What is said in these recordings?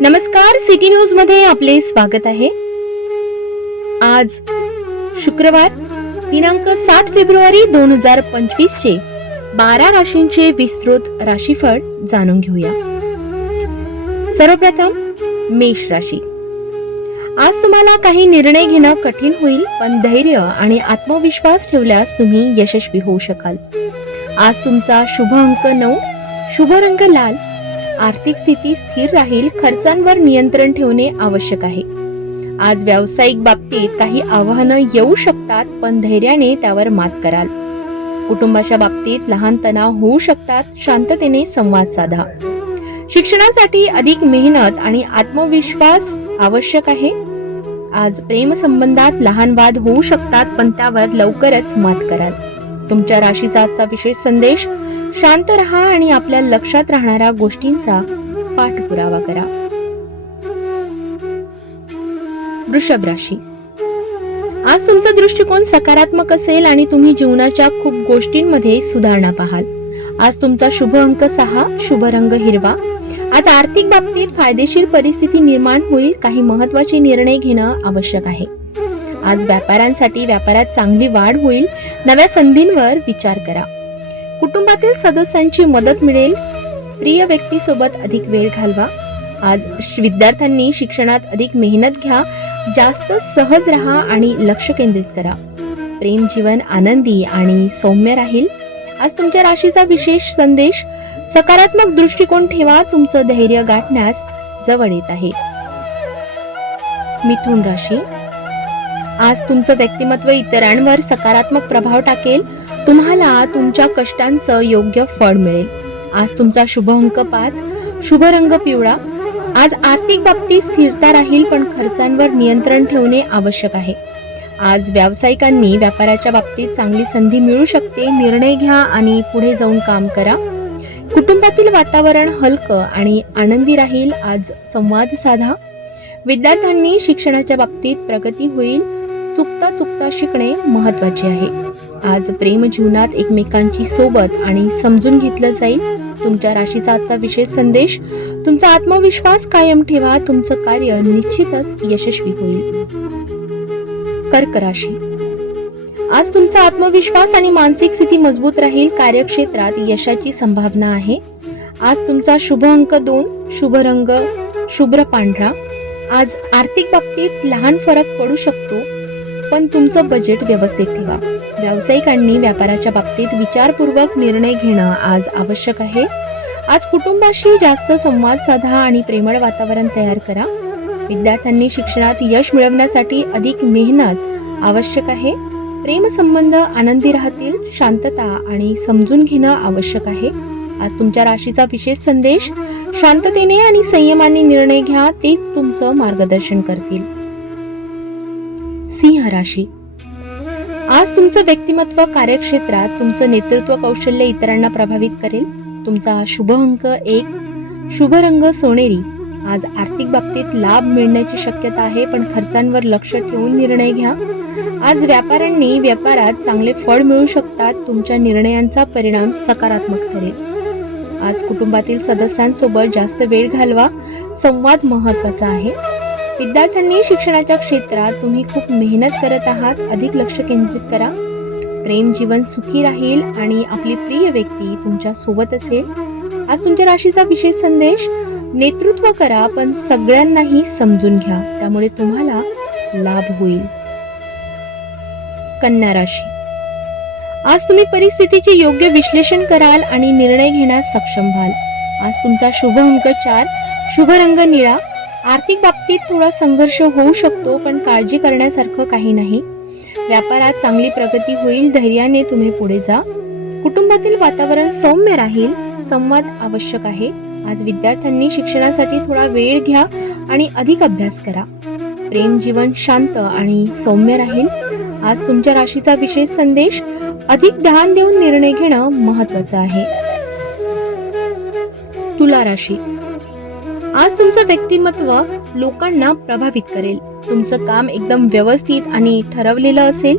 नमस्कार, city news मध्ये आपले स्वागत आहे. आज शुक्रवार दिनांक 7 फेब्रुवारी 2025 चे 12 राशींचे विस्तृत राशीफळ जाणून घेऊया. सर्वप्रथम मेष राशी. आज तुम्हाला काही निर्णय घेणं कठीण होईल, पण धैर्य आणि आत्मविश्वास ठेवल्यास तुम्ही यशस्वी होऊ शकाल. आज तुमचा शुभ अंक 9, शुभ रंग लाल. आर्थिक स्थिती स्थिर राहील. खर्चांवर नियंत्रण ठेवणे आवश्यक आहे. आज व्यावसायिक बाबतीत काही आव्हानं येऊ शकतात, पण धैर्याने त्यावर मात कराल. कुटुंबाच्या बाबतीत लहान तणाव होऊ शकतात. शांततेने संवाद साधा. शिक्षणासाठी अधिक मेहनत आणि आत्मविश्वास आवश्यक आहे. आज प्रेम संबंधात लहान वाद होऊ शकतात, पण त्यावर लवकरच मात कराल. तुमच्या राशीचा आजचा विशेष संदेश: शांत रहा आणि आपल्या लक्षात राहणाऱ्या गोष्टींचा पाठपुरावा करा. वृषभ राशी. आज तुमचा दृष्टिकोन सकारात्मक असेल आणि तुम्ही जीवनाच्या खूप गोष्टींमध्ये सुधारणा पाहाल. आज तुमचा शुभ अंक 6, शुभ रंग हिरवा. आज आर्थिक बाबतीत फायदेशीर परिस्थिती निर्माण होईल. काही महत्त्वाचे निर्णय घेणं आवश्यक आहे. आज व्यापाऱ्यांसाठी व्यापारात चांगली वाढ होईल. नव्या संधींवर विचार करा. कुटुंबातील सदस्यांची मदत मिळेल. प्रिय व्यक्तीसोबत अधिक वेळ घालवा. आज विद्यार्थ्यांनी शिक्षणात अधिक मेहनत घ्या. जास्त सहज राहा आणि लक्ष केंद्रित करा. प्रेम जीवन आनंदी आणि सौम्य राहील. आज तुमच्या राशीचा विशेष संदेश: सकारात्मक दृष्टिकोन ठेवा. तुमचं धैर्य गाठण्यास जवळ येत आहे. मिथुन राशी. आज तुमचं व्यक्तिमत्व इतरांवर सकारात्मक प्रभाव टाकेल. तुम्हाला तुमच्या कष्टांचं योग्य फळ मिळेल. आज तुमचा शुभ अंक 5, शुभ रंग पिवळा. आज आर्थिक बाबतीत स्थिरता राहील, पण खर्चांवर नियंत्रण ठेवणे आवश्यक आहे. आज व्यावसायिकांनी व्यापाराच्या बाबतीत चांगली संधी मिळू शकते. निर्णय घ्या आणि पुढे जाऊन काम करा. कुटुंबातील वातावरण हलकं आणि आनंदी राहील. आज संवाद साधा. विद्यार्थ्यांनी शिक्षणाच्या बाबतीत प्रगती होईल. चुकता शिकणे महत्त्वाचे आहे. आज प्रेम जीवनात एकमेकांची सोबत आणि समजून घेतलं जाईल. तुमच्या राशीचा आजचा विशेष संदेश: तुमचा आत्मविश्वास कायम ठेवा. तुमचं कार्य निश्चितच यशस्वी होईल. कर्क राशी. आज तुमचा आत्मविश्वास आणि मानसिक स्थिती मजबूत राहील. कार्यक्षेत्रात यशाची संभावना आहे. आज तुमचा शुभ अंक 2, शुभ रंग शुभ्र पांढरा. आज आर्थिक बाबतीत लहान फरक पडू शकतो, पण तुमचं बजेट व्यवस्थित ठेवा. व्यावसायिकांनी व्यापाराच्या बाबतीत विचारपूर्वक निर्णय घेणं आज आवश्यक आहे. आज कुटुंबाशी जास्त संवाद साधा आणि प्रेमळ वातावरण तयार करा. विद्यार्थ्यांनी शिक्षणात यश मिळवण्यासाठी अधिक मेहनत आवश्यक आहे. प्रेम संबंध आनंदी राहतील. शांतता आणि समजून घेणं आवश्यक आहे. आज तुमच्या राशीचा विशेष संदेश: शांततेने आणि संयमाने निर्णय घ्या. तेच तुमचं मार्गदर्शन करतील. सिंह राशी. आज तुमचं व्यक्तिमत्व कार्यक्षेत्रात तुमचं नेतृत्व कौशल्य इतरांना प्रभावित करेल. तुमचा शुभ अंक 1, शुभ रंग सोनेरी. आज आर्थिक बाबतीत लाभ मिळण्याची शक्यता आहे, पण खर्चांवर लक्ष ठेवून निर्णय घ्या. आज व्यापाऱ्यांनी व्यापारात चांगले फळ मिळू शकतात. तुमच्या निर्णयांचा परिणाम सकारात्मक ठरेल. आज कुटुंबातील सदस्यांसोबत जास्त वेळ घालवा. संवाद महत्त्वाचा आहे. विद्यार्थ्यांनी शिक्षणाच्या क्षेत्रात तुम्ही खूप मेहनत करत आहात. अधिक लक्ष केंद्रित करा. प्रेम जीवन सुखी राहील आणि आपली प्रिय व्यक्ती तुमच्या सोबत असेल. आज तुमच्या राशीचा विशेष संदेश: नेतृत्व करा, पण सगळ्यांनाही समजून घ्या. त्यामुळे तुम्हाला लाभ होईल. कन्या राशी. आज तुम्ही परिस्थितीचे योग्य विश्लेषण कराल आणि निर्णय घेण्यास सक्षम व्हाल. आज तुमचा शुभ अंक 4, शुभ रंग निळा. आर्थिक बाबतीत थोडा संघर्ष होऊ शकतो, पण काळजी करण्यासारखं काही नाही. व्यापारात चांगली प्रगती होईल. धैर्याने तुम्ही पुढे जा. कुटुंबातील वातावरण सौम्य राहील. संवाद आवश्यक आहे. आज विद्यार्थ्यांनी शिक्षणासाठी थोडा वेळ घ्या आणि अधिक अभ्यास करा. प्रेम जीवन शांत आणि सौम्य राहील. आज तुमच्या राशीचा विशेष संदेश: अधिक ध्यान देऊन निर्णय घेणं महत्त्वाचं आहे. तुला राशी. आज तुमचं व्यक्तिमत्व लोकांना प्रभावित करेल. तुमचं काम एकदम व्यवस्थित आणि ठरवलेलं असेल.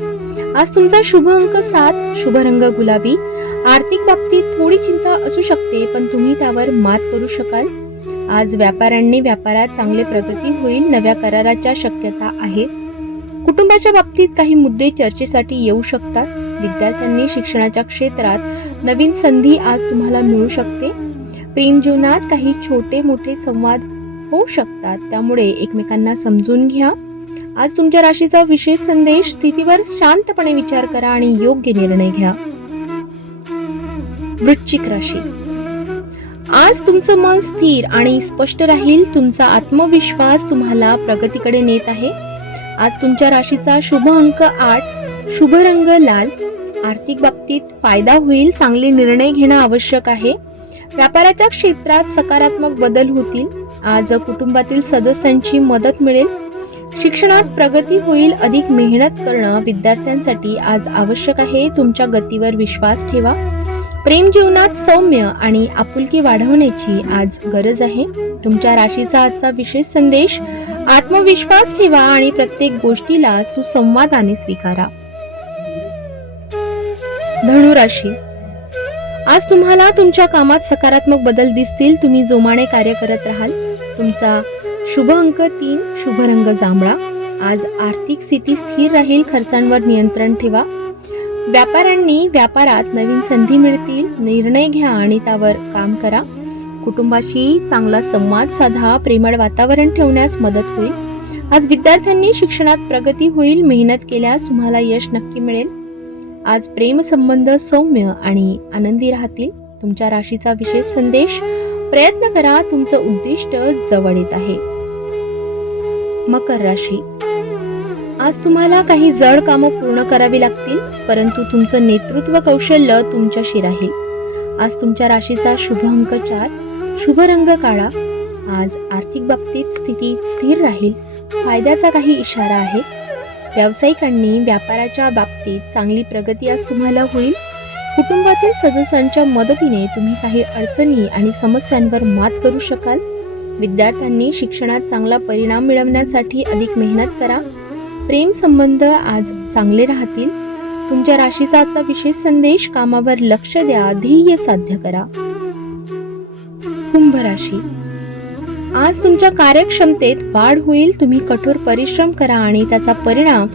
आज तुमचा शुभ अंक 7, शुभ रंग गुलाबी. आर्थिक बाबतीत थोडी चिंता असू शकते, पण तुम्ही त्यावर मात करू शकाल. आज व्यापाऱ्यांनी व्यापारात चांगली प्रगती होईल. नव्या कराराच्या शक्यता आहेत. कुटुंबाच्या बाबतीत काही मुद्दे चर्चेसाठी येऊ शकतात. विद्यार्थ्यांनी शिक्षणाच्या क्षेत्रात नवीन संधी आज तुम्हाला मिळू शकते. प्रेम जीवनात काही छोटे मोठे संवाद होऊ शकतात, त्यामुळे एकमेकांना समजून घ्या. आज तुमच्या राशीचा विशेष संदेश: स्थितीवर शांतपणे विचार करा आणि योग्य निर्णय घ्या. वृश्चिक राशी, आज तुमचं मन स्थिर आणि स्पष्ट राहील. तुमचा आत्मविश्वास तुम्हाला प्रगतीकडे नेत आहे. आज तुमच्या राशीचा शुभ अंक 8, शुभ रंग लाल. आर्थिक बाबतीत फायदा होईल. चांगले निर्णय घेणं आवश्यक आहे. व्यापाराच्या क्षेत्रात सकारात्मक बदल होतील. आज कुटुंबातील सदस्यांची मदत मिळेल. शिक्षणात प्रगती होईल. अधिक मेहनत करणं विद्यार्थ्यांसाठी आज आवश्यक आहे. तुमच्या गतीवर विश्वास ठेवा. प्रेम जीवनात सौम्य आणि आपुलकी वाढवण्याची आज गरज आहे. तुमच्या राशीचा आजचा विशेष संदेश: आत्मविश्वास ठेवा आणि प्रत्येक गोष्टीला सुसंवादाने स्वीकारा. धनुराशी, आज तुम्हाला तुमच्या कामात सकारात्मक बदल दिसतील. तुम्ही जोमाने कार्य करत राहाल. तुमचा शुभ अंक 3, शुभ रंग जांभळा. आज आर्थिक स्थिती स्थिर राहील. खर्चांवर नियंत्रण ठेवा. व्यापाऱ्यांनी व्यापारात नवीन संधी मिळतील. निर्णय घ्या आणि त्यावर काम करा. कुटुंबाशी चांगला संवाद साधा. प्रेमळ वातावरण ठेवण्यास मदत होईल. आज विद्यार्थ्यांनी शिक्षणात प्रगती होईल. मेहनत केल्यास तुम्हाला यश नक्की मिळेल. आज प्रेम संबंध सौम्य आणि आनंदी राहतील. तुमच्या राशीचा विशेष संदेश: प्रयत्न करा. तुमचं उद्दिष्ट जवळ येत आहे. मकर राशी, आज तुम्हाला काही जड कामं पूर्ण करावी लागतील, परंतु तुमचं नेतृत्व कौशल्य तुमच्याशी राहील. आज तुमच्या राशीचा शुभ अंक 4, शुभ रंग काळा. आज आर्थिक बाबतीत स्थिती स्थिर राहील. फायद्याचा काही इशारा आहे. व्यावसायिकांनी व्यापाराच्या बाबतीत चांगली प्रगती आज तुम्हाला होईल. कुटुंबातील सदस्यांच्या मदतीने तुम्ही काही अडचणी आणि समस्यांवर मात करू शकाल. विद्यार्थ्यांनी शिक्षणात चांगला परिणाम मिळवण्यासाठी अधिक मेहनत करा. प्रेम संबंध आज चांगले राहतील. तुमच्या राशीचा आजचा विशेष संदेश: कामावर लक्ष द्या. ध्येय साध्य करा. कुंभ राशी, आज तुमच्या कार्यक्षमतेत वाढ होईल. तुम्ही कठोर परिश्रम करा आणि त्याचा परिणाम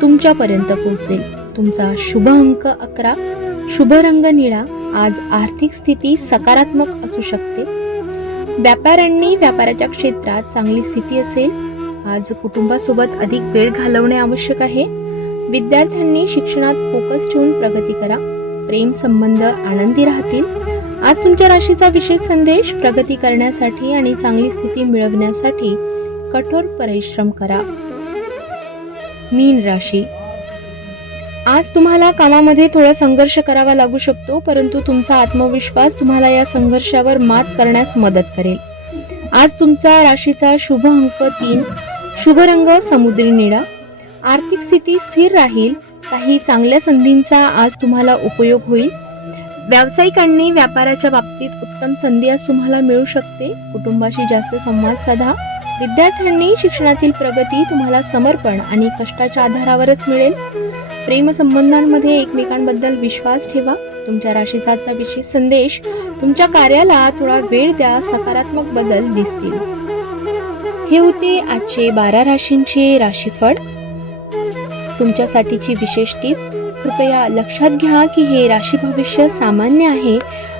तुमच्यापर्यंत पोहोचेल. तुमचा शुभ अंक 11, शुभ रंग निळा. आज आर्थिक स्थिती सकारात्मक असू शकते. व्यापाऱ्यांनी व्यापाराच्या क्षेत्रात चांगली स्थिती असेल. आज कुटुंबासोबत अधिक वेळ घालवणे आवश्यक आहे. विद्यार्थ्यांनी शिक्षणात फोकस ठेवून प्रगती करा. प्रेम संबंध आनंदी राहतील. आज तुमच्या राशीचा विशेष संदेश: प्रगती करण्यासाठी आणि चांगली स्थिती मिळवण्यासाठी कठोर परिश्रम करा. मीन राशी, आज तुम्हाला कामामध्ये थोडा संघर्ष करावा लागू शकतो, परंतु तुमचा आत्मविश्वास तुम्हाला या संघर्षावर मात करण्यास मदत करेल. आज तुमचा राशीचा शुभ अंक 3, शुभ रंग समुद्री निळा. आर्थिक स्थिती स्थिर राहील. काही चांगल्या संधींचा आज तुम्हाला उपयोग होईल. व्यावसायिकांनी व्यापाराच्या बाबतीत उत्तम संधी आज तुम्हाला मिळू शकते. कुटुंबाशी जास्त संवाद साधा. विद्यार्थ्यांनी शिक्षणातील प्रगती तुम्हाला समर्पण आणि कष्टाच्या आधारावरच मिळेल. प्रेमसंबंधांमध्ये एकमेकांबद्दल विश्वास ठेवा. तुमच्या राशीचा आजचा विशेष संदेश: तुमच्या कार्याला थोडा वेळ द्या. सकारात्मक बदल दिसतील. हे होते आजचे 12 राशींचे राशीफळ. तुमच्यासाठीची विशेष टीप: कृपया लक्षात घ्या की हे राशी भविष्य सामान्य आहे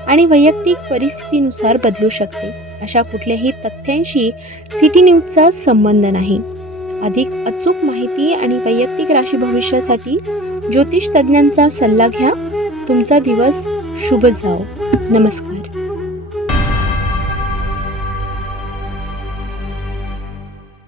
आणि वैयक्तिक परिस्थितीनुसार बदलू शकते. अशा कुठल्याही तथ्यांशी सिटी न्यूजचा संबंध नाही. अधिक अचूक माहिती आणि वैयक्तिक राशी भविष्यासाठी ज्योतिष तज्ञांचा सल्ला घ्या. तुमचा दिवस शुभ जाओ. नमस्कार.